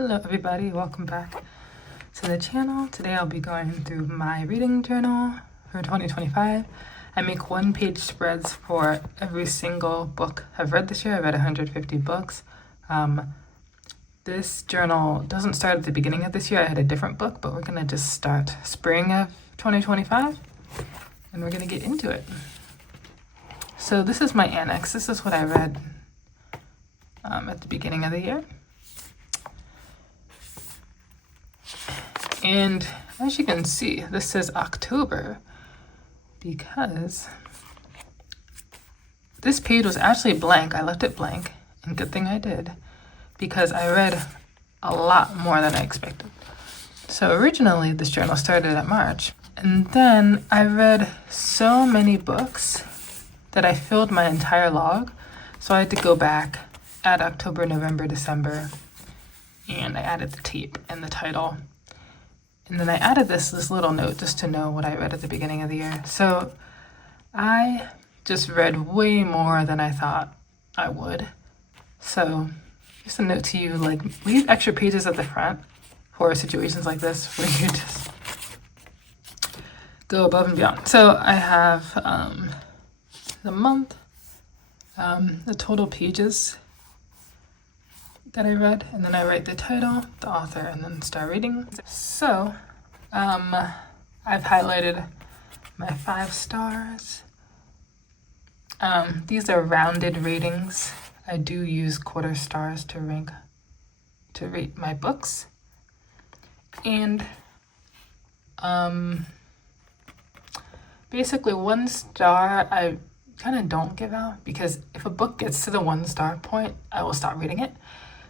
Hello everybody, welcome back to the channel. Today I'll be going through my reading journal for 2025. I make 1-page spreads for every single book I've read this year. I read 150 books. This journal doesn't start at the beginning of this year. I had a different book, but we're gonna just start spring of 2025 and we're gonna get into it. So this is my annex. This is what I read at the beginning of the year. And as you can see, this says October because this page was actually blank. I left it blank, and good thing I did, because I read a lot more than I expected. So originally this journal started at March, and then I read so many books that I filled my entire log. So I had to go back, add October, November, December, and I added the tape and the title. And then I added this little note just to know what I read at the beginning of the year. So I just read way more than I thought I would. So just a note to you, like, leave extra pages at the front for situations like this where you just go above and beyond. So I have the month, the total pages that I read, and then I write the title, the author, and then start reading. So I've highlighted my 5 stars. These are rounded ratings. I do use quarter stars to rate my books. And basically 1 star I kind of don't give out, because if a book gets to the 1 star point, I will stop reading it.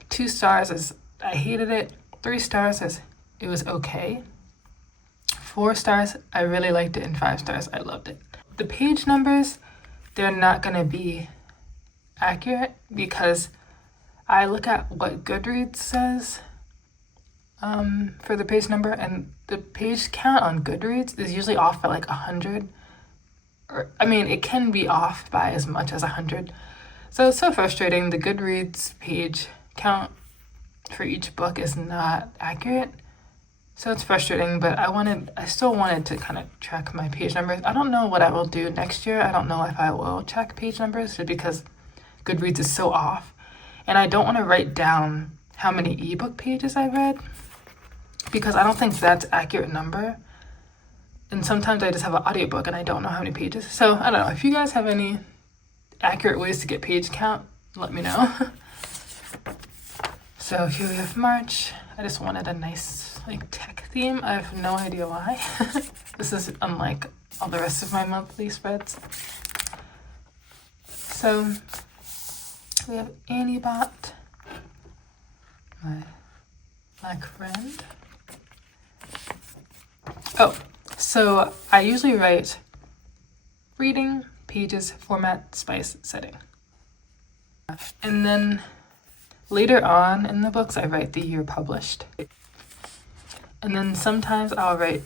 2 stars is I hated it. 3 stars is it was okay. 4 stars, I really liked it, and 5 stars, I loved it. The page numbers, they're not gonna be accurate because I look at what Goodreads says for the page number, and the page count on Goodreads is usually off by like 100. I mean, it can be off by as much as 100. So it's so frustrating. The Goodreads page count for each book is not accurate, so it's frustrating, but I still wanted to kind of track my page numbers. I don't know what I will do next year. I don't know if I will track page numbers just because Goodreads is so off, and I don't want to write down how many ebook pages I read because I don't think that's an accurate number, and sometimes I just have an audiobook and I don't know how many pages. So I don't know, if you guys have any accurate ways to get page count, let me know. So here we have March. I just wanted a nice like tech theme. I have no idea why. This is unlike all the rest of my monthly spreads. So we have Annie Bot, my black friend. Oh, so I usually write reading, pages, format, spice, setting. And then later on in the books, I write the year published. And then sometimes I'll write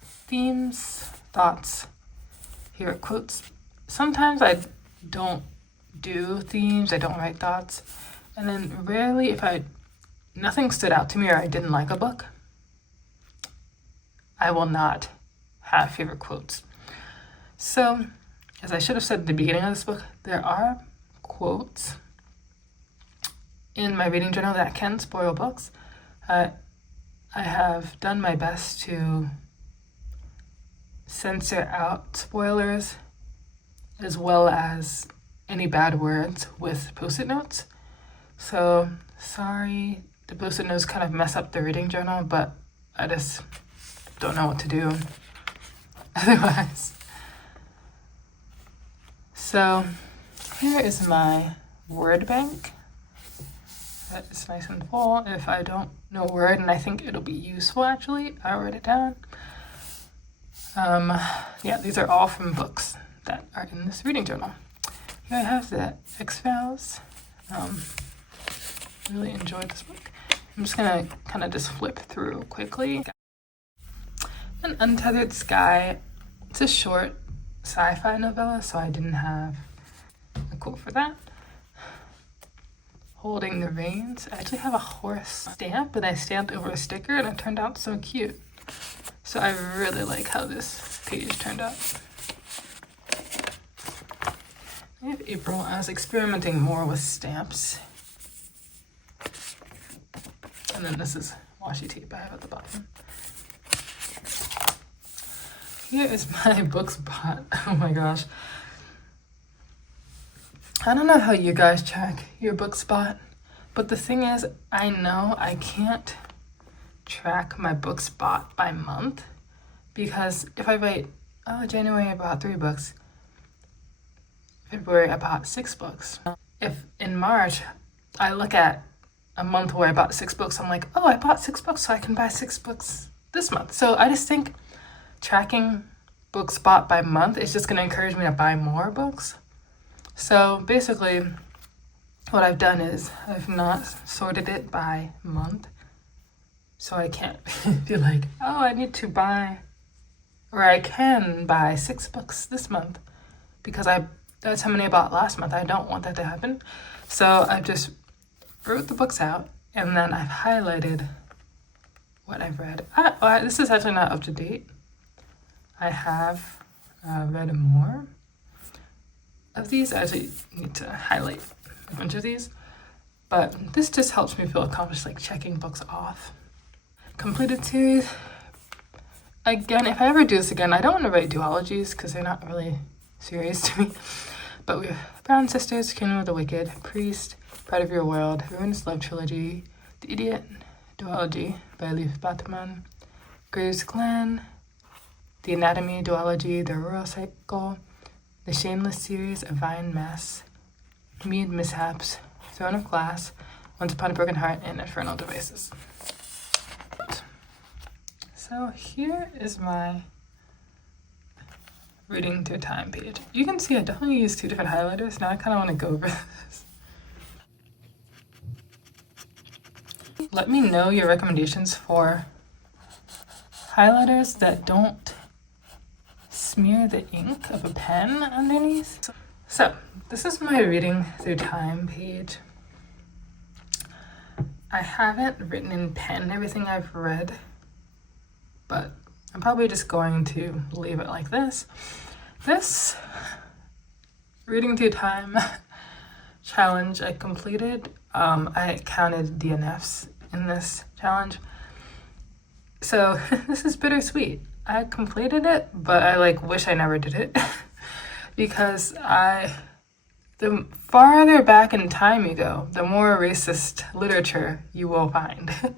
themes, thoughts, favorite quotes. Sometimes I don't do themes, I don't write thoughts. And then rarely, if nothing stood out to me or I didn't like a book, I will not have favorite quotes. So, as I should have said at the beginning of this book, there are quotes in my reading journal that can spoil books. I have done my best to censor out spoilers as well as any bad words with post-it notes. So sorry, the post-it notes kind of mess up the reading journal, but I just don't know what to do otherwise. So here is my word bank. It's nice and full. If I don't know a word and I think it'll be useful, actually, I'll write it down. Yeah, these are all from books that are in this reading journal. Here I have the X-Files. Really enjoyed this book. I'm just gonna kind of just flip through quickly. An Untethered Sky. It's a short sci-fi novella, so I didn't have a quote for that. holding the reins. I actually have a horse stamp, and I stamped over a sticker, and it turned out so cute. So I really like how this page turned out. I have April. I was experimenting more with stamps. And then this is washi tape I have at the bottom. Here is my book spot. Oh my gosh. I don't know how you guys track your book spot, but the thing is, I know I can't track my book spot by month, because if I write, oh, January I bought 3 books, February I bought 6 books. If in March I look at a month where I bought 6 books, I'm like, oh, I bought 6 books, so I can buy 6 books this month. So I just think tracking book spot by month is just going to encourage me to buy more books. So basically what I've done is I've not sorted it by month, so I can't be like, oh, I need to buy, or I can buy 6 books this month because that's how many I bought last month. I don't want that to happen. So I've just wrote the books out, and then I've highlighted what I've read. This is actually not up to date. I have read more of these. I actually need to highlight a bunch of these, but this just helps me feel accomplished, like checking books off. Completed series. Again, if I ever do this again, I don't want to write duologies because they're not really serious to me. But we have Brown Sisters, Kingdom of the Wicked, Priest, Pride of Your World, Ruinous Love Trilogy, The Idiot duology by Leif Batman, Graves Glen, The Anatomy duology, The Rural Cycle, The Shameless series, A Vine Mess, Mead Mishaps, Throne of Glass, Once Upon a Broken Heart, and Infernal Devices. So here is my reading through time page. You can see I definitely used 2 different highlighters. Now I kind of want to go over this. Let me know your recommendations for highlighters that don't smear the ink of a pen underneath. So this is my reading through time page. I haven't written in pen everything I've read, but I'm probably just going to leave it like this. This reading through time challenge I completed. I counted DNFs in this challenge. So this is bittersweet. I completed it, but I wish I never did it because the farther back in time you go, the more racist literature you will find.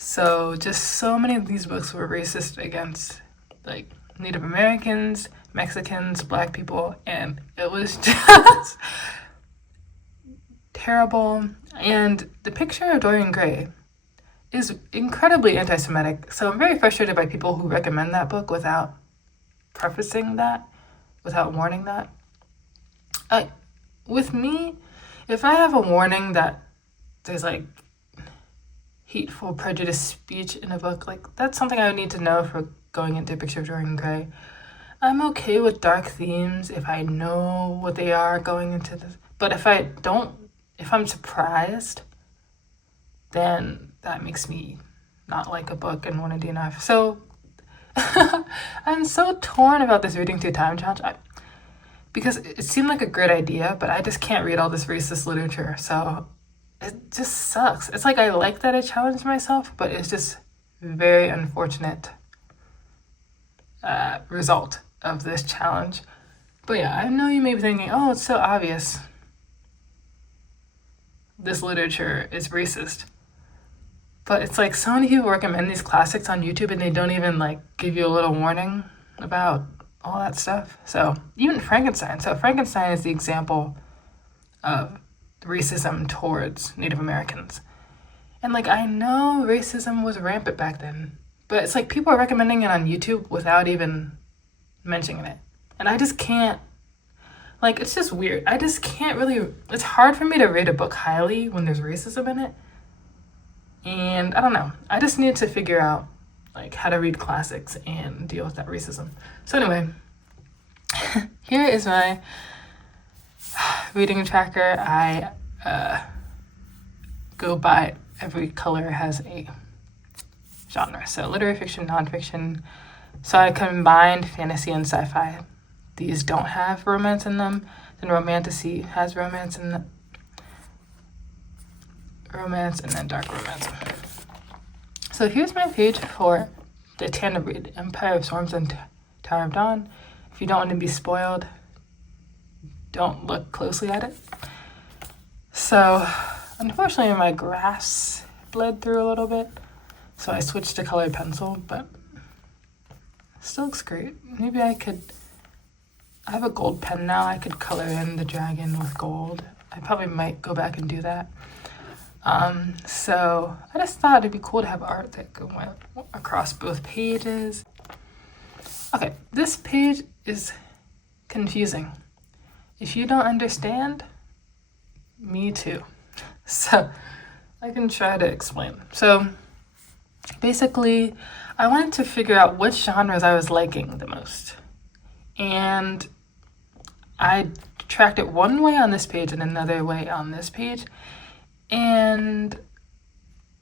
So just so many of these books were racist against Native Americans, Mexicans, Black people, and it was just terrible. And the picture of Dorian Gray is incredibly anti-Semitic. So I'm very frustrated by people who recommend that book without prefacing that, without warning that. With me, if I have a warning that there's hateful, prejudiced speech in a book, that's something I would need to know for going into a picture of Dorian Gray. I'm okay with dark themes if I know what they are going into this. But if I'm surprised, then that makes me not like a book and want to DNF. So I'm so torn about this reading through time challenge because it seemed like a great idea, but I just can't read all this racist literature. So it just sucks. It's I like that I challenged myself, but it's just very unfortunate result of this challenge. But yeah, I know you may be thinking, oh, it's so obvious this literature is racist. But it's so many people recommend these classics on YouTube and they don't even give you a little warning about all that stuff. So even Frankenstein. So Frankenstein is the example of racism towards Native Americans. And I know racism was rampant back then, but it's people are recommending it on YouTube without even mentioning it. And I just can't, it's just weird. I just can't really, it's hard for me to rate a book highly when there's racism in it. And I don't know. I just need to figure out how to read classics and deal with that racism. So anyway, here is my reading tracker. I go by every color has a genre. So literary fiction, nonfiction. So I combined fantasy and sci-fi. These don't have romance in them. Then romantasy has romance and then dark romance. So here's my page for the tandem read, Empire of Storms and Tower of Dawn. If you don't want to be spoiled, don't look closely at it. So unfortunately my graphs bled through a little bit, so I switched to colored pencil, but still looks great. Maybe I have a gold pen now. I could color in the dragon with gold. I probably might go back and do that. So I just thought it'd be cool to have art that went across both pages. Okay, this page is confusing. If you don't understand, me too. So I can try to explain. So basically, I wanted to figure out which genres I was liking the most. And I tracked it one way on this page and another way on this page. And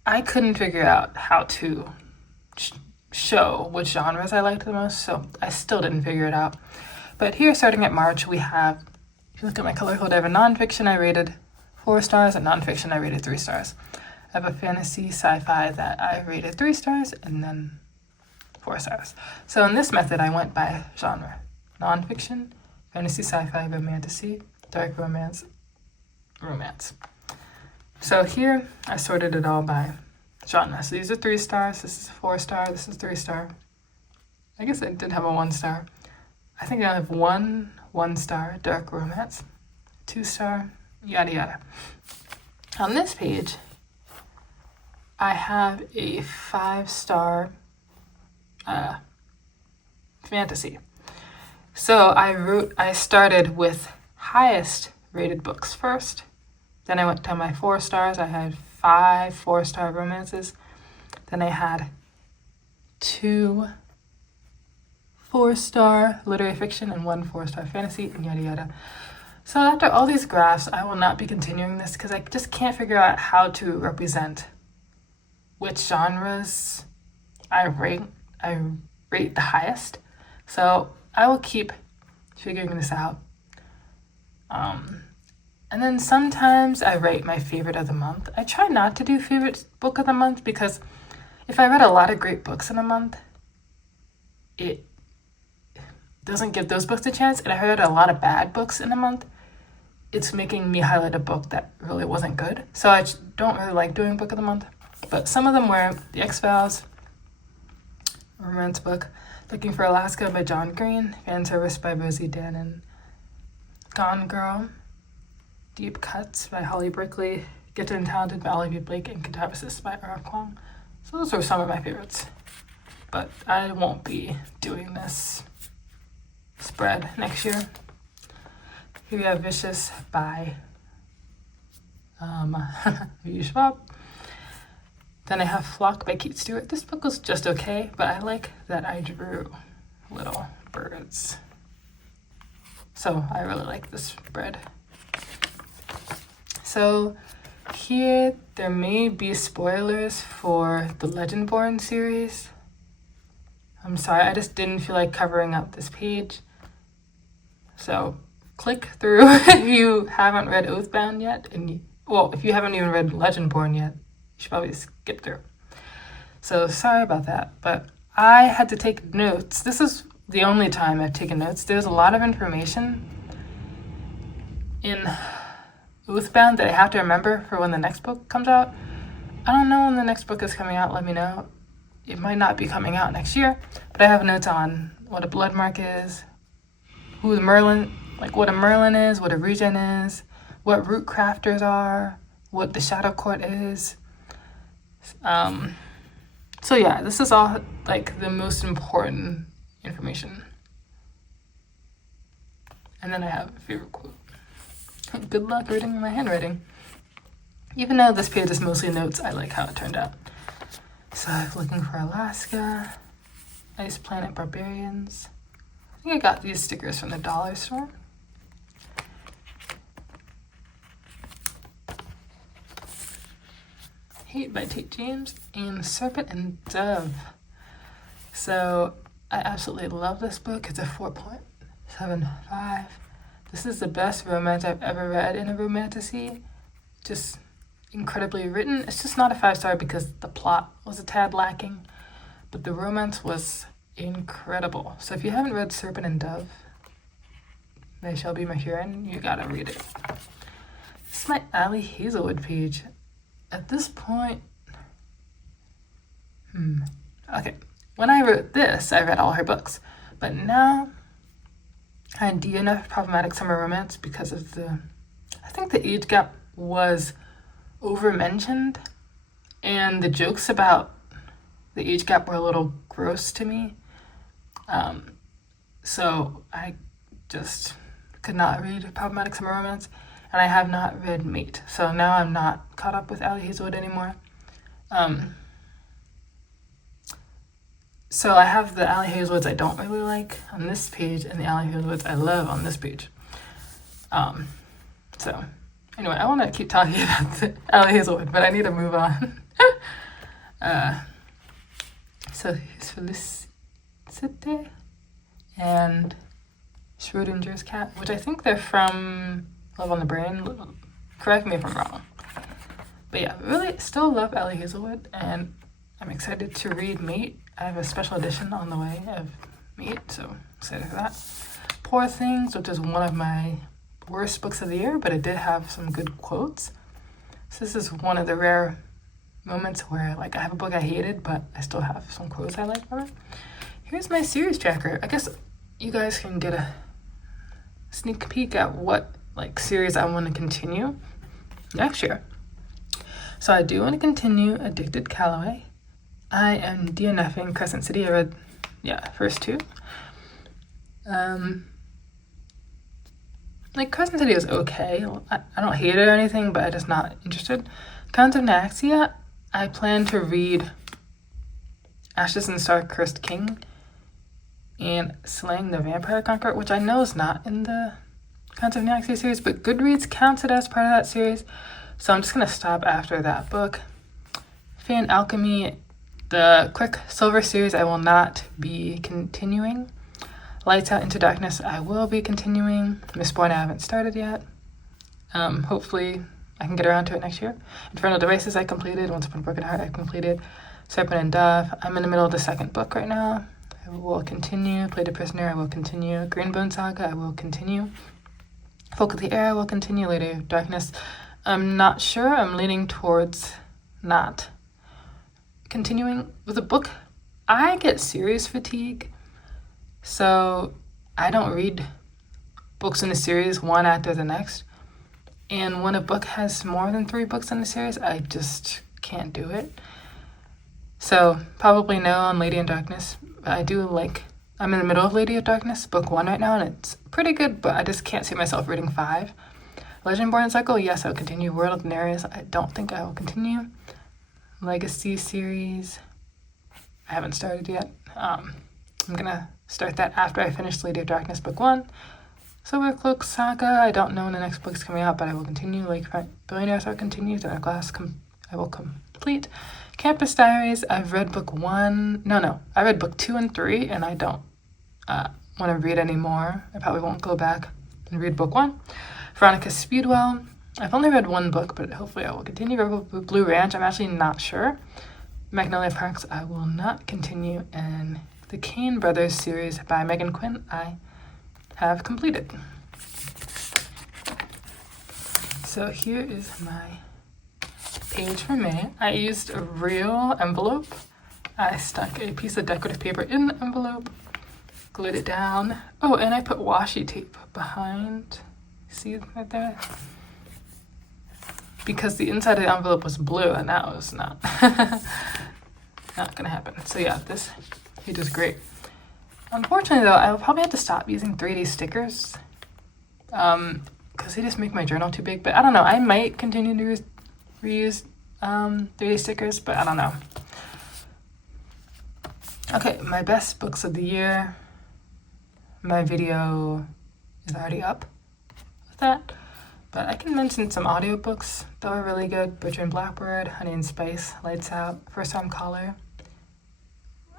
I couldn't figure out how to show which genres I liked the most, so I still didn't figure it out. But here, starting at March, we have, if you look at my color code, I have a nonfiction I rated 4 stars, and nonfiction I rated 3 stars. I have a fantasy sci-fi that I rated 3 stars, and then 4 stars. So in this method, I went by genre. Nonfiction, fantasy sci-fi, romantasy, dark romance, romance. So here, I sorted it all by genre. So these are 3 stars, this is 4 star, this is 3 star. I guess I did have a 1 star. I think I have 1 star, dark romance, 2 star, yada yada. On this page, I have a 5 star fantasy. So I started with highest rated books first. Then I went down my 4 stars. I had 5 4-star romances. Then I had 2 4-star literary fiction and 1 4-star fantasy, and yada yada. So after all these graphs, I will not be continuing this because I just can't figure out how to represent which genres I rate the highest. So I will keep figuring this out. And then sometimes I rate my favorite of the month. I try not to do favorite book of the month because if I read a lot of great books in a month, it doesn't give those books a chance. And if I read a lot of bad books in a month, it's making me highlight a book that really wasn't good. So I don't really like doing book of the month. But some of them were The X-Files, a romance book, Looking for Alaska by John Green, Fan Service by Rosie Dannon, Gone Girl, Deep Cuts by Holly Brickley, Gifted and Talented by Olivia Blake, and Catabasis by R.F. Kwong. So those are some of my favorites. But I won't be doing this spread next year. Here we have Vicious by V. Schwab. Then I have Flock by Kate Stewart. This book was just okay, but I like that I drew little birds. So I really like this spread. So here there may be spoilers for the Legendborn series. I'm sorry, I just didn't feel like covering up this page. So click through if you haven't read Oathbound yet, and if you haven't even read Legendborn yet, you should probably skip through. So sorry about that, but I had to take notes. This is the only time I've taken notes. There's a lot of information in Oathbound that I have to remember for when the next book comes out. I don't know when the next book is coming out, let me know. It might not be coming out next year, but I have notes on what a blood mark is, who the Merlin, like what a Merlin is, what a regen is, what root crafters are, what the Shadow Court is. So yeah, this is all like the most important information. And then I have a favorite quote. Good luck reading my handwriting. Even though this page is mostly notes, I like how it turned out. So I'm looking for Alaska, Ice Planet Barbarians. I think I got these stickers from the dollar store. Hate by Tate James, and Serpent and Dove. So I absolutely love this book. It's a 4.75. This is the best romance I've ever read in a romantasy. Just incredibly written. It's just not a 5-star because the plot was a tad lacking, but the romance was incredible. So if you haven't read Serpent and Dove, They Shall Be My Heroine, you gotta read it. This is my Ali Hazelwood page. At this point, okay. When I wrote this, I read all her books, but now I DNF Problematic Summer Romance because of I think the age gap was over-mentioned, and the jokes about the age gap were a little gross to me. So I just could not read Problematic Summer Romance, and I have not read Mate. So now I'm not caught up with Ali Hazelwood anymore. So I have the Ali Hazelwoods I don't really like on this page, and the Ali Hazelwoods I love on this page. So anyway, I want to keep talking about the Ali Hazelwood, but I need to move on. So here's Felicite and Schrodinger's Cat, which I think they're from Love on the Brain. Correct me if I'm wrong. But yeah, really still love Ali Hazelwood, and I'm excited to read Mate. I have a special edition on the way of Mate, so excited for that. Poor Things, which is one of my worst books of the year, but it did have some good quotes. So this is one of the rare moments where like I have a book I hated, but I still have some quotes I like from it. Here's my series tracker. I guess you guys can get a sneak peek at what like series I want to continue next year. So I do want to continue Addicted Calloway. I am DNFing Crescent City. I read, first two. Like Crescent City is okay. I don't hate it or anything, but I'm just not interested. Count of Naxia, I plan to read Ashes and Star Cursed King and Slaying the Vampire Conqueror, which I know is not in the Count of Naxia series, but Goodreads counts it as part of that series. So I'm just going to stop after that book. Fan Alchemy, the Quick Silver series, I will not be continuing. Lights Out Into Darkness, I will be continuing. Mistborn, I haven't started yet. Hopefully, I can get around to it next year. Infernal Devices, I completed. Once Upon a Broken Heart, I completed. Serpent and Dove, I'm in the middle of the second book right now. I will continue. Played a Prisoner, I will continue. Greenbone Saga, I will continue. Folk of the Air, I will continue. Lady of Darkness, I'm not sure. I'm leaning towards not continuing with a book. I get series fatigue, so I don't read books in a series one after the next. And when a book has more than 3 books in the series, I just can't do it. So probably no on Lady in Darkness. But I'm in the middle of Lady of Darkness, book 1 right now, and it's pretty good, but I just can't see myself reading 5. Legendborn Cycle, yes, I'll continue. World of Daenerys, I don't think I will continue. Legacy series, I haven't started yet. I'm gonna start that after I finish Lady of Darkness book 1. Silver Cloak Saga, I don't know when the next book's coming out, but I will continue. Lakefront Billionaires, I'll continue. Dark Glass, I will complete. Campus Diaries, I've read book 1. No, I read book 2 and 3, and I don't want to read anymore. I probably won't go back and read book 1. Veronica Speedwell, I've only read 1 book, but hopefully I will continue. Blue Ranch, I'm actually not sure. Magnolia Parks, I will not continue. And the Kane Brothers series by Megan Quinn, I have completed. So here is my page for May. I used a real envelope. I stuck a piece of decorative paper in the envelope, glued it down. Oh, and I put washi tape behind. See right there? Because the inside of the envelope was blue, and that was not gonna happen. So yeah, this page is great. Unfortunately though, I will probably have to stop using 3D stickers because they just make my journal too big. But I don't know, I might continue to reuse 3D stickers, but I don't know. Okay, my best books of the year. My video is already up with that. But I can mention some audiobooks that were really good. Butcher and Blackbird, Honey and Spice, Lights Out, First Time Caller.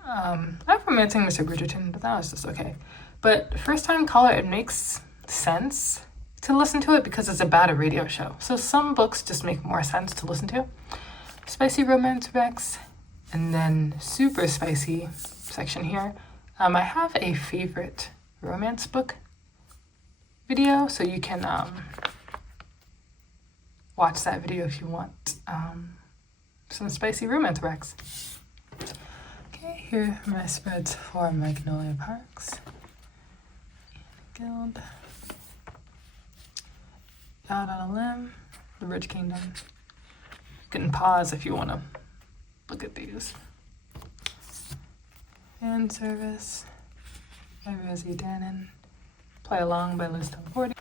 I have Romancing Mr. Bridgerton, but that was just okay. But First Time Caller, it makes sense to listen to it because it's about a radio show. So some books just make more sense to listen to. Spicy Romance Rex, and then super spicy section here. I have a favorite romance book video, so you can watch that video if you want some spicy romance Rex. Okay, here are my spreads for Magnolia Parks. Guild. Out on a Limb, The Rich Kingdom. You can pause if you want to look at these. Fan Service by Rosie Dannon. Play Along by Liz Forty.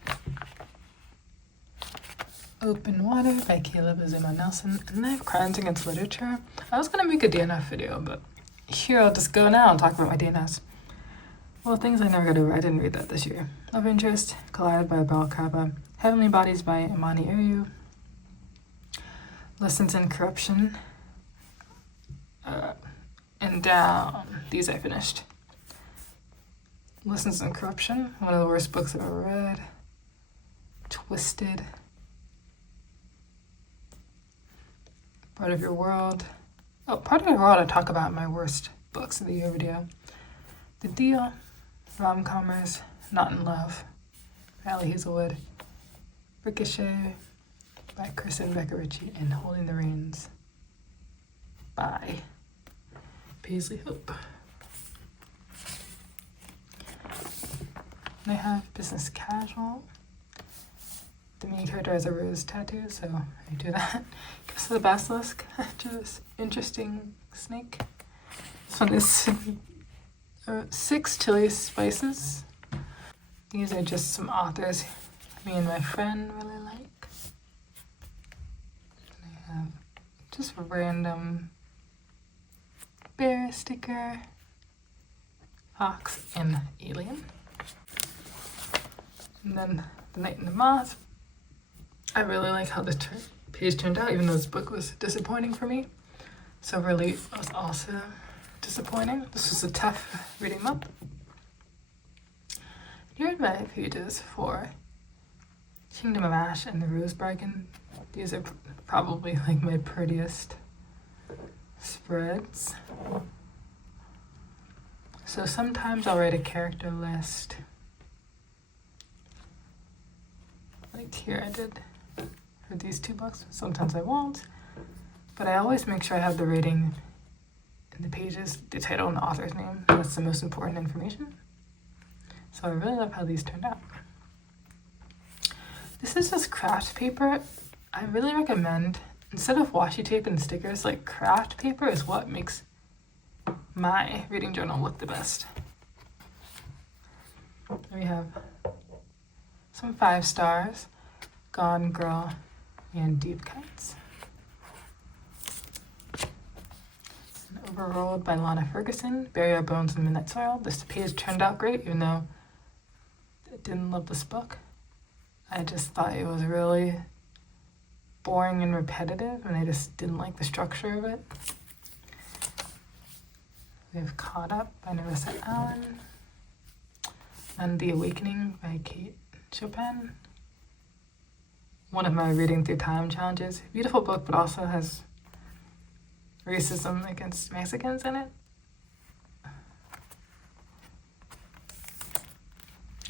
Open Water by Caleb Azuma Nelson. And I have Crimes Against Literature. I was going to make a DNF video, but here I'll just go now and talk about my DNFs. Well, things I never got over. I didn't read that this year. Love Interest, Collided by Bal Kaba. Heavenly Bodies by Imani Ayu. Lessons in Corruption. And Down. These I finished. Lessons in Corruption, one of the worst books I've ever read. Twisted. Part of Your World. Oh, Part of Your World I talk about in my worst books of the year video. The Deal. Rom-Comers. Not in Love. Allie Hazelwood. Ricochet by Kristen Becker Ritchie, and Holding the Reins by Paisley Hope. And I have Business Casual. The main character has a rose tattoo, so I do that. Kiss of the Basilisk, just interesting snake. This one is 6 chili spices. These are just some authors me and my friend really like. And I have just a random bear sticker, fox, and alien. And then The Night and the Moth. I really like how the page turned out, even though this book was disappointing for me. So Relief was also disappointing. This was a tough reading month. Here are my pages for Kingdom of Ash and the Rose Bargain. These are probably like my prettiest spreads. So sometimes I'll write a character list. Like here I did for these 2 books. Sometimes I won't. But I always make sure I have the rating in the pages, the title and the author's name. That's the most important information. So I really love how these turned out. This is just craft paper. I really recommend, instead of washi tape and stickers, like craft paper is what makes my reading journal look the best. We have some 5 stars, Gone Girl, and Deep Cuts. Overruled by Lana Ferguson, Bury Our Bones in Midnight Soil. This page turned out great, even though I didn't love this book. I just thought it was really boring and repetitive, and I just didn't like the structure of it. We have Caught Up by Nerissa Allen, and The Awakening by Kate Chopin. One of my reading through time challenges. Beautiful book, but also has racism against Mexicans in it.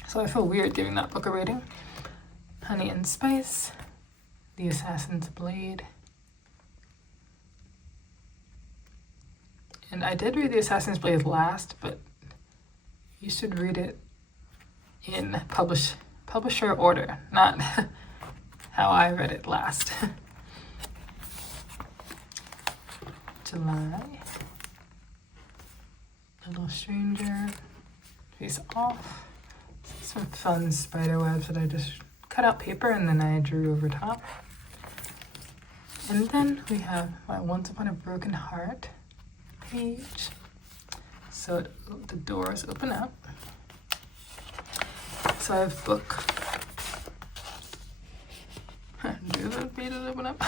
So I feel weird giving that book a rating. Honey and Spice, The Assassin's Blade. And I did read The Assassin's Blade last, but you should read it in publisher order, not how I read it last. July. Little Stranger. Face Off. Some fun spider webs that I just cut out paper and then I drew over top. And then we have my Once Upon a Broken Heart page. So the doors open up. So I have book Do the pages open up?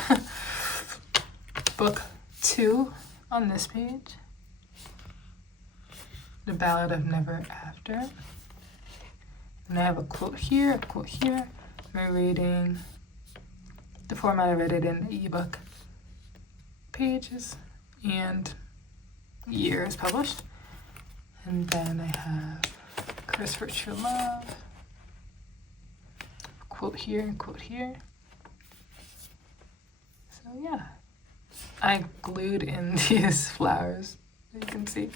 Book 2 on this page. The Ballad of Never After. And I have a quote here, a quote here. I'm reading the format I read it in the ebook pages and years published. And then I have Chris Richard Love. Quote here, quote here. So yeah, I glued in these flowers, you can see.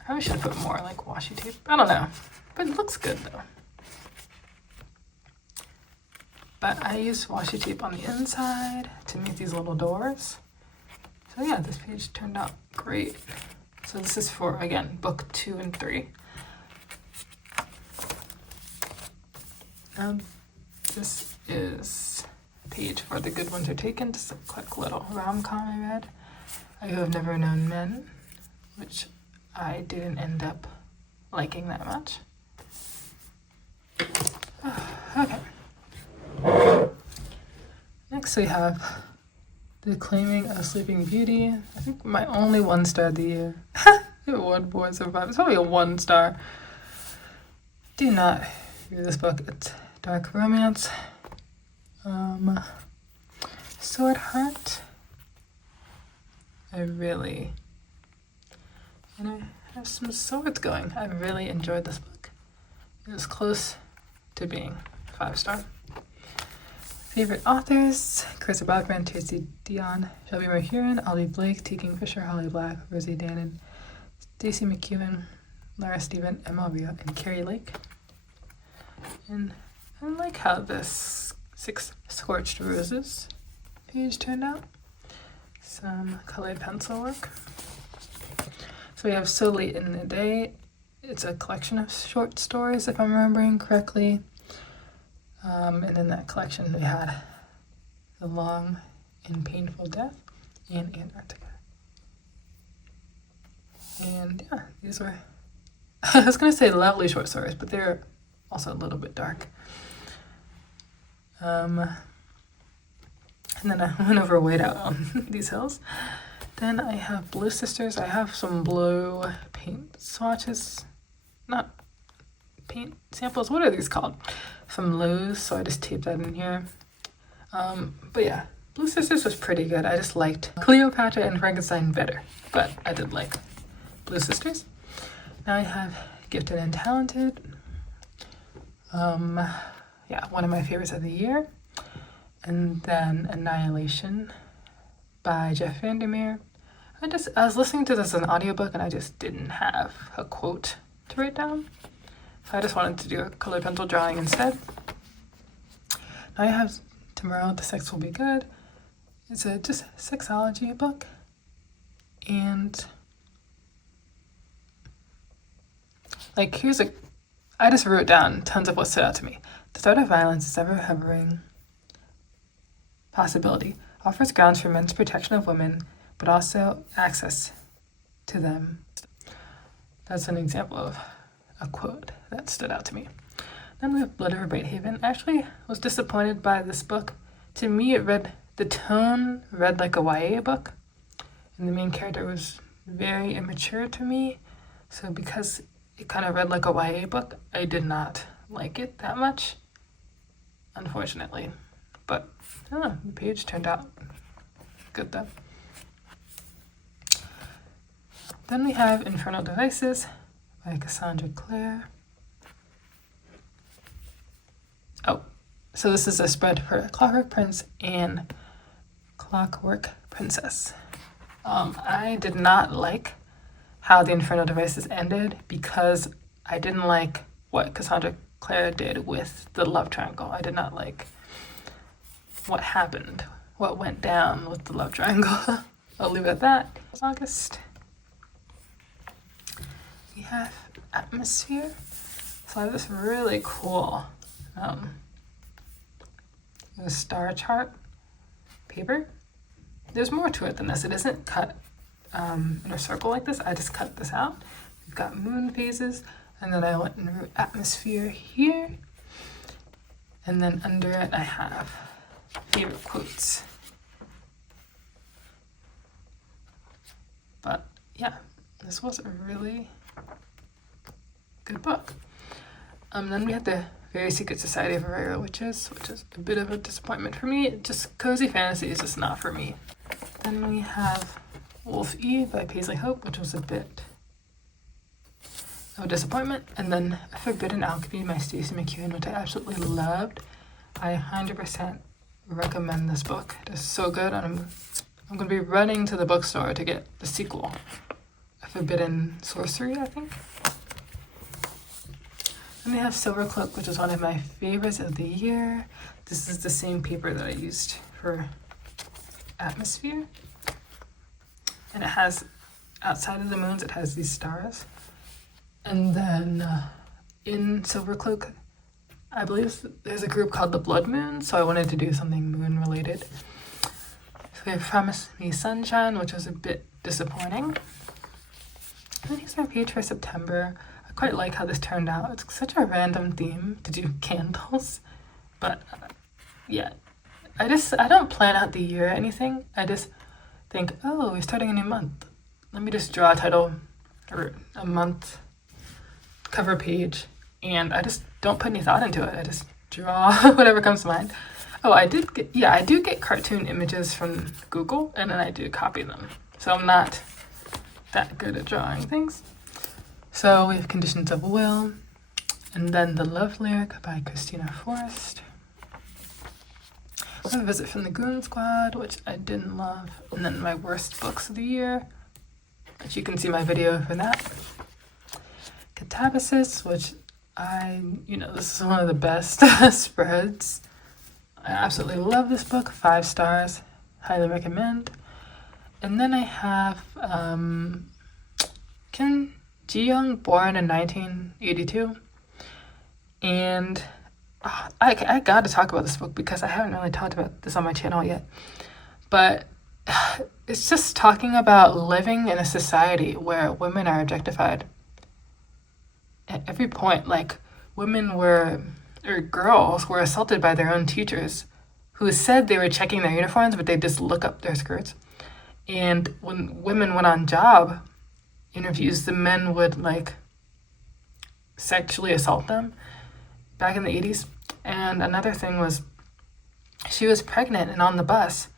I probably should have put more like washi tape. I don't know, but it looks good though. But I used washi tape on the inside to make these little doors. So yeah, this page turned out great. So this is for, again, book 2 and 3. This is a page for The Good Ones Are Taken, just a quick little rom-com I read. I Have Never Known Men, which I didn't end up liking that much. Okay. Next we have The Claiming of Sleeping Beauty. I think my only 1 star of the year. One boy survived. It's probably a 1 star. Do not read this book. It's dark romance. Sword Heart. I really, have some swords going. I really enjoyed this book. It was close to being 5 star. Favorite authors: Carissa Blackman, Tracy Dion, Shelby Merhurin, Ollie Blake, T. Kingfisher, Holly Black, Rosie Dannon, Stacey McEwen, Lara Stephen, Emma Ria, and Carrie Lake. And I like how this 6 Scorched Roses page turned out. Some colored pencil work. So we have So Late in the Day. It's a collection of short stories, if I'm remembering correctly. And in that collection we had The Long and Painful Death and Antarctica. And yeah, these were, I was going to say lovely short stories, but they're also a little bit dark. And then I went over White Out on these hills. Then I have Blue Sisters. I have some blue paint swatches. Not paint samples. What are these called? From Lowe's, so I just taped that in here. But yeah, Blue Sisters was pretty good. I just liked Cleopatra and Frankenstein better, but I did like Blue Sisters. Now I have Gifted and Talented. Yeah, one of my favorites of the year. And then Annihilation by Jeff Vandermeer. I was listening to this as an audiobook and I just didn't have a quote to write down. So I just wanted to do a colored pencil drawing instead. Now I have Tomorrow the Sex Will Be Good. It's a just sexology book. And like I just wrote down tons of what stood out to me. The threat of violence is ever hovering possibility. Offers grounds for men's protection of women, but also access to them. That's an example of a quote that stood out to me. Then we have Blood Over Haven. I actually was disappointed by this book. To me, the tone read like a YA book, and the main character was very immature to me. So because it kind of read like a YA book, I did not like it that much, unfortunately. But I don't know, the page turned out good though. Then we have Infernal Devices by Cassandra Clare. Oh, so this is a spread for Clockwork Prince and Clockwork Princess. I did not like how the Infernal Devices ended because I didn't like what Cassandra Clare did with the love triangle. I did not like what happened, what went down with the love triangle. I'll leave it at that. August. We have Atmosphere. So I have this really cool star chart paper. There's more to it than this. It isn't cut in a circle like this. I just cut this out. We've got moon phases, and then I went and wrote Atmosphere here. And then under it I have favorite quotes. But yeah, this was a really good book. Then we had the Very Secret Society of Rare Witches, which is a bit of a disappointment for me. Just cozy fantasy is just not for me. Then we have Wolf E by Paisley Hope, which was a bit of a disappointment. And then Forbidden Alchemy by Stacey McEwen, which I absolutely loved. I 100% recommend this book. It is so good, and I'm going to be running to the bookstore to get the sequel, Forbidden Sorcery, I think. And we have Silver Cloak, which is one of my favorites of the year. This is the same paper that I used for Atmosphere. And it has, outside of the moons, it has these stars. And then in Silver Cloak, I believe there's a group called the Blood Moon, so I wanted to do something moon related. So we have Promise Me Sunshine, which was a bit disappointing. And then here's my page for September. I quite like how this turned out. It's such a random theme to do candles, but yeah, I don't plan out the year or anything. I just think, oh, we're starting a new month. Let me just draw a title or a month cover page, and I just don't put any thought into it. I just draw whatever comes to mind. Oh, I do get cartoon images from Google, and then I do copy them. So I'm not that good at drawing things. So we have Conditions of Will, and then The Love Lyric by Christina Forrest. A Visit from the Goon Squad, which I didn't love. And then my worst books of the year, which you can see my video for that. Catabasis, which this is one of the best spreads. I absolutely love this book. 5 stars. Highly recommend. And then I have Kim Ji-young, born in 1982. And I got to talk about this book because I haven't really talked about this on my channel yet. But it's just talking about living in a society where women are objectified. At every point, like girls were assaulted by their own teachers who said they were checking their uniforms, but they just look up their skirts. And when women went on job interviews, the men would sexually assault them back in the 80s. And another thing was, she was pregnant and on the bus,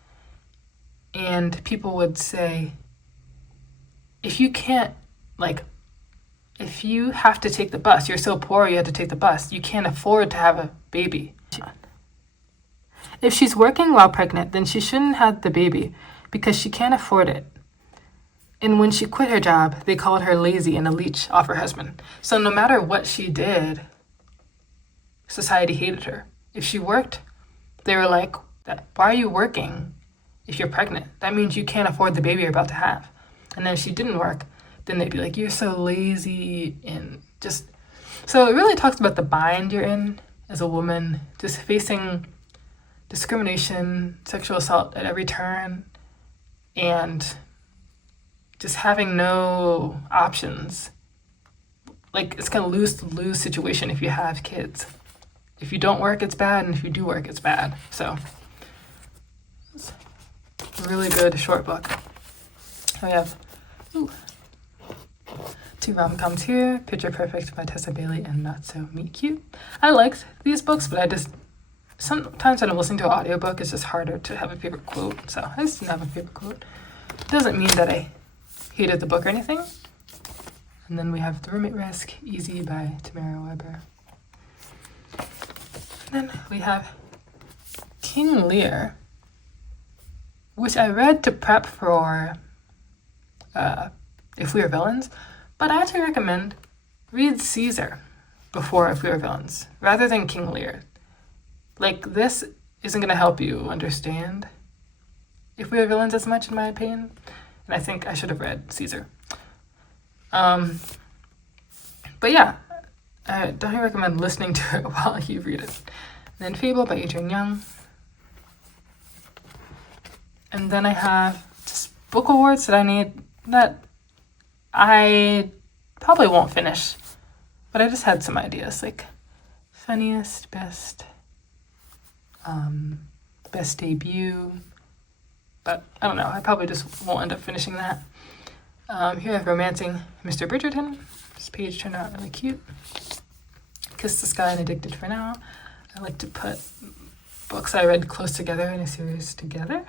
and people would say, if you have to take the bus, you're so poor you have to take the bus, you can't afford to have a baby. If she's working while pregnant, then she shouldn't have the baby because she can't afford it. And when she quit her job, they called her lazy and a leech off her husband. So no matter what she did, society hated her. If she worked, they were like, why are you working if you're pregnant? That means you can't afford the baby you're about to have. And then if she didn't work, then they'd be like, you're so lazy. And so it really talks about the bind you're in as a woman, just facing discrimination, sexual assault at every turn, and just having no options. It's kind of lose-lose situation if you have kids. If you don't work, it's bad, and if you do work, it's bad. So it's a really good short book. We have 2 rom-coms here, Picture Perfect by Tessa Bailey and Not So Meet Cute. I liked these books, but sometimes when I'm listening to an audiobook, it's just harder to have a favorite quote. So I just didn't have a favorite quote. It doesn't mean that I hated the book or anything. And then we have The Roommate Risk, Easy by Tamara Weber. And then we have King Lear, which I read to prep for If We Are Villains, but I actually recommend read Caesar before If We Are Villains, rather than King Lear. This isn't going to help you understand If We Are Villains as much, in my opinion, and I think I should have read Caesar. But yeah, I definitely recommend listening to it while you read it. And then Fable by Adrian Young. And then I have just book awards that I probably won't finish, but I just had some ideas, funniest, best, best debut. But I don't know, I probably just won't end up finishing that. Here I have Romancing Mr. Bridgerton. This page turned out really cute. Kiss the Sky and Addicted for Now. I like to put books I read close together in a series together.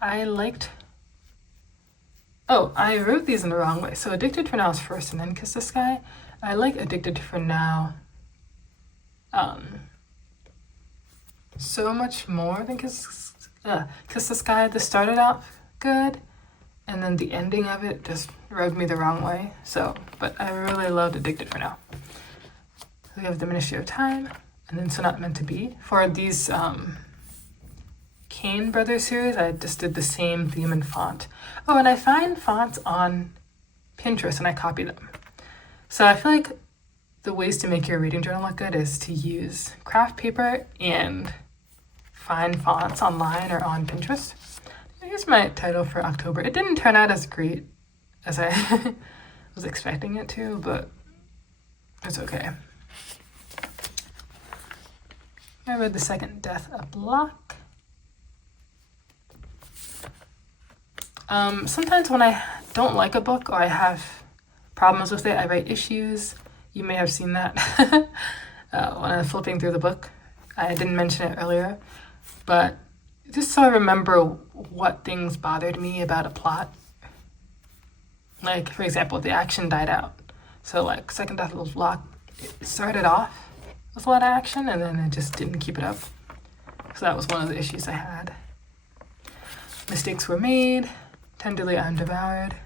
I wrote these in the wrong way. So Addicted for Now is first and then Kiss the Sky. I like Addicted for Now so much more than Kiss the Sky. This started out good, and then the ending of it just rubbed me the wrong way. So, but I really loved Addicted for Now. We have The Ministry of Time, and then So Not Meant to Be. For these Kane Brothers series, I just did the same theme and font. Oh, and I find fonts on Pinterest and I copy them. So I feel like the ways to make your reading journal look good is to use craft paper and find fonts online or on Pinterest. Here's my title for October. It didn't turn out as great as I was expecting it to, but it's okay. I read The Second Death of Locke. Sometimes when I don't like a book or I have problems with it, I write issues. You may have seen that when I was flipping through the book. I didn't mention it earlier, but just so I remember what things bothered me about a plot. Like, for example, the action died out. So, like, Second Death of Locke, it started off with a lot of action, and then it just didn't keep it up. So that was one of the issues I had. Mistakes Were Made, Tenderly I'm Devoured.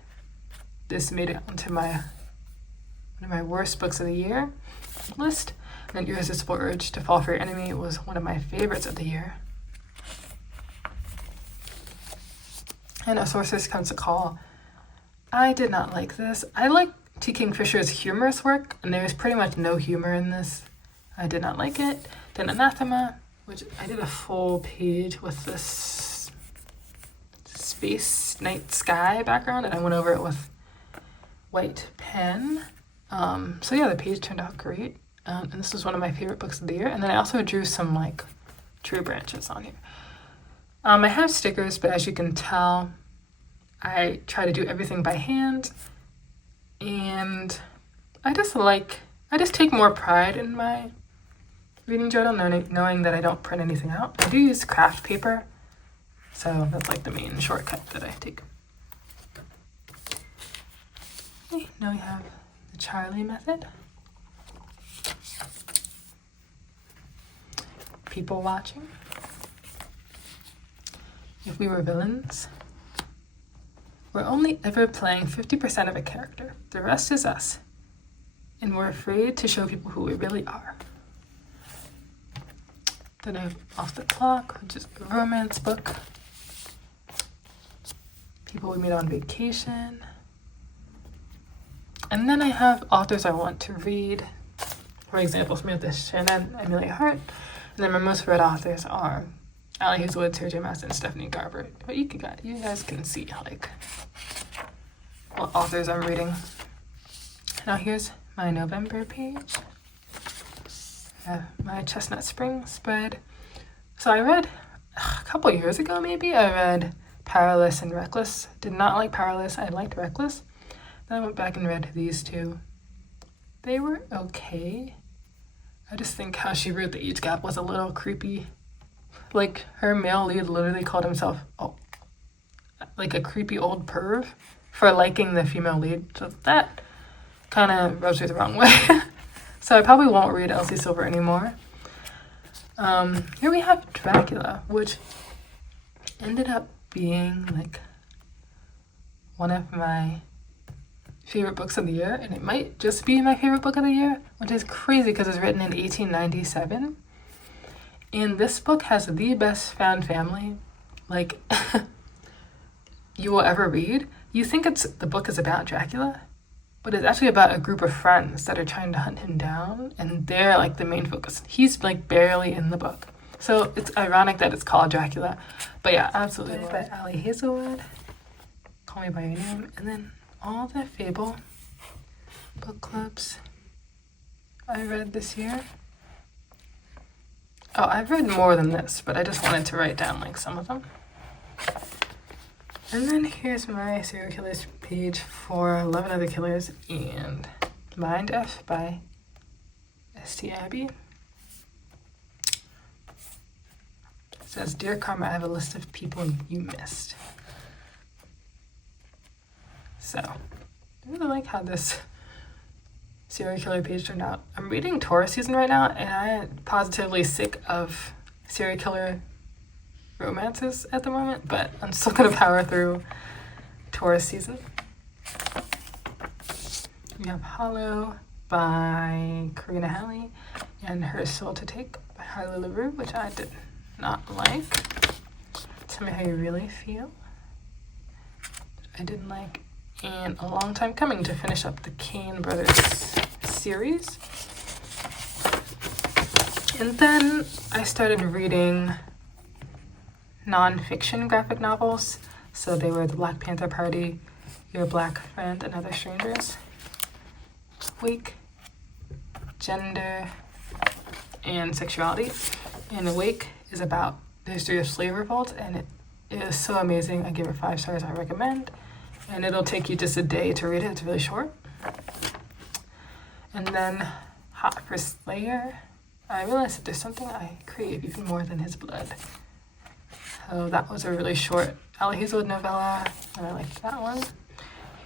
This made it onto one of my worst books of the year list. And then Irresistible Urge to Fall for Your Enemy was one of my favorites of the year. And A Sorceress Comes to Call. I did not like this. I like T. Kingfisher's humorous work, and there's pretty much no humor in this. I did not like it. Then Anathema, which I did a full page with this space night sky background, and I went over it with white pen. So yeah, the page turned out great. And this was one of my favorite books of the year. And then I also drew some like tree branches on here. I have stickers, but as you can tell, I try to do everything by hand. And I just take more pride in my reading journal, knowing that I don't print anything out. I do use craft paper, so that's like the main shortcut that I take. Okay, now we have the Charlie method. People watching. If we were villains, we're only ever playing 50% of a character. The rest is us. And we're afraid to show people who we really are. Then I have Off the Clock, which is a romance book. People we meet on vacation. And then I have authors I want to read. For example, Samantha Shannon, Amelia Hart. And then my most read authors are Ali Hazelwood, Sergio Massa, and Stephanie Garber. But you guys can see like what authors I'm reading. Now here's my November page. My Chestnut Spring spread. So I read a couple years ago, maybe I read Powerless and Reckless. Did not like Powerless. I liked Reckless. Then I went back and read these two. They were okay. I just think how she wrote the age gap was a little creepy. Like, her male lead literally called himself like a creepy old perv for liking the female lead. So that kind of rubs me the wrong way. So I probably won't read Elsie Silver anymore. Here we have Dracula, which ended up being like one of my favorite books of the year, and it might just be my favorite book of the year, which is crazy because it's written in 1897. And this book has the best found family like you will ever read. You think the book is about Dracula, but it's actually about a group of friends that are trying to hunt him down, and they're like the main focus. He's like barely in the book. So it's ironic that it's called Dracula. But yeah, absolutely. By Ali Hazelwood, Call Me By Your Name, and then all the Fable book clubs I read this year. Oh, I've read more than this, but I just wanted to write down like some of them. And then here's my serial killers page for 11 Other Killers and Mind F by St. Abbey. It says, Dear Karma, I have a list of people you missed. So, I really like how this serial killer page turned out. I'm reading Taurus season right now, and I'm positively sick of serial killer romances at the moment, but I'm still gonna power through Taurus season. We have Hollow by Karina Halley and Her Soul to Take by Harley LaRue, which I did not like. Tell me how you really feel. I didn't like. And A Long Time Coming to finish up the Kane Brothers series. And then I started reading non-fiction graphic novels. So they were The Black Panther Party, Your Black Friend, and Other Strangers, Wake, Gender, and Sexuality. And Wake is about the history of slave revolt, and it is so amazing. I give it 5 stars. I recommend. And it'll take you just a day to read it. It's really short. And then Hot for Slayer. I realized that there's something I crave even more than his blood. So that was a really short Ella Hazelwood novella, and I liked that one.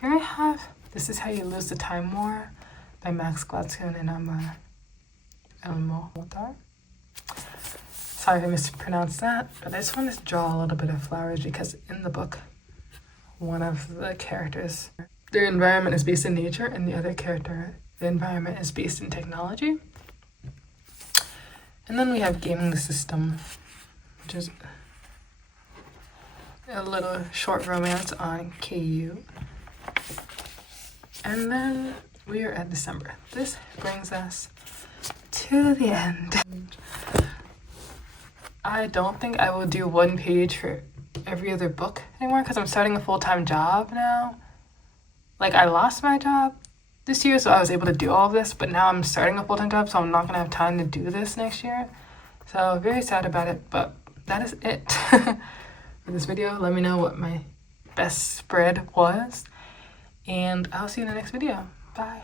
Here I have This Is How You Lose the Time War by Max Gladstone and Amma Elmohtar. Sorry if I mispronounced that, but I just wanted to draw a little bit of flowers because in the book, one of the characters, their environment is based in nature, and the other character, the environment is based in technology. And then we have Gaming the System, which is a little short romance on KU. And then we are at December. This brings us to the end. I don't think I will do one page for every other book anymore because I'm starting a full-time job now. Like, I lost my job this year, so I was able to do all of this, but now I'm starting a full-time job, so I'm not gonna have time to do this next year. So very sad about it, but that is it for this video. Let me know what my best spread was, and I'll see you in the next video. Bye.